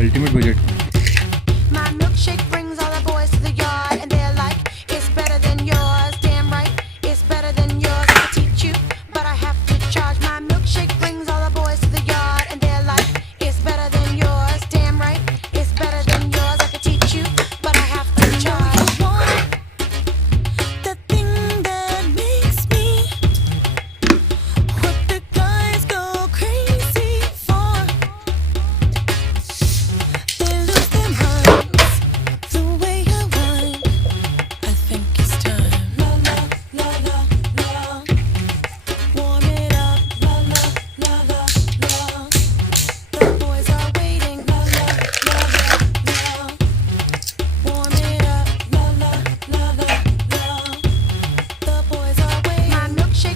Ultimate budget. My milkshake brings all the boys to the